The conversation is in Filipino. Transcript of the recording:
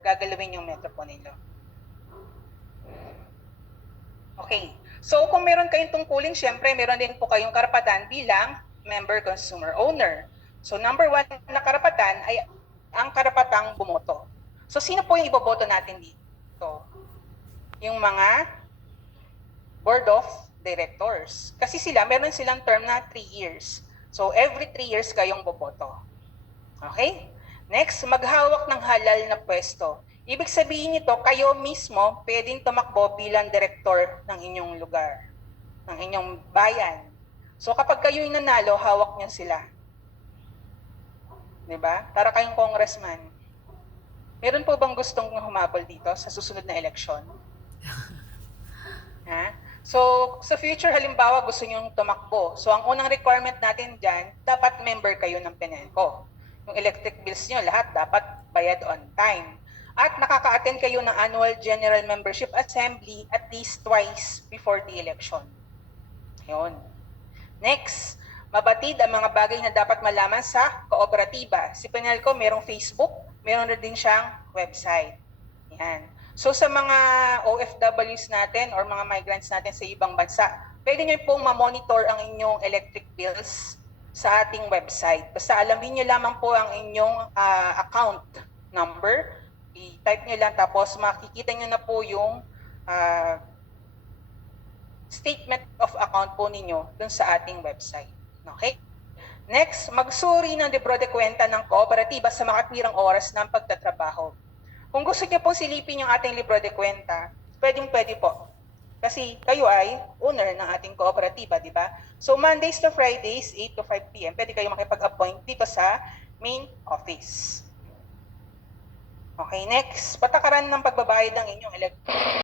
gagalawin yung metro po ninyo. Okay. So, kung meron kayong tungkulin, syempre, meron din po kayong karapatan bilang member consumer owner. So, number 1 na karapatan ay ang karapatang bumoto. So, sino po yung iboboto natin dito? Yung mga board of directors. Kasi sila, meron silang term na 3 years. So, every 3 years kayong boboto. Okay? Next, maghawak ng halal na pwesto. Ibig sabihin nito, kayo mismo pwedeng tumakbo bilang direktor ng inyong lugar, ng inyong bayan. So kapag kayo yung nanalo, hawak niyo sila. Diba? Para kayong congressman. Meron po bang gustong humabol dito sa susunod na eleksyon? Ha? So, sa future, halimbawa, gusto nyo tumakbo. So, ang unang requirement natin dyan, dapat member kayo ng PENELCO. Yung electric bills nyo, lahat dapat bayad on time. At nakaka-attend kayo ng annual general membership assembly at least twice before the election. Yun. Next, mabatid ang mga bagay na dapat malaman sa kooperatiba. Si PENELCO merong Facebook, meron na din siyang website. Yan. So sa mga OFWs natin or mga migrants natin sa ibang bansa, pwede nyo pong ma-monitor ang inyong electric bills sa ating website. Basta alamin nyo lamang po ang inyong account number. I-type nyo lang tapos makikita nyo na po yung statement of account po ninyo dun sa ating website. Okay? Next, magsuri ng libro de kwenta ng kooperatiba sa makatwirang oras ng pagtatrabaho. Kung gusto niyo pong silipin yung ating libro de kwenta, pwedeng-pwede po. Kasi kayo ay owner ng ating kooperatiba, di ba? So Mondays to Fridays, 8 to 5 p.m., pwede kayo makipag-appoint dito sa main office. Okay, next, patakaran ng pagbabayad ng inyong electric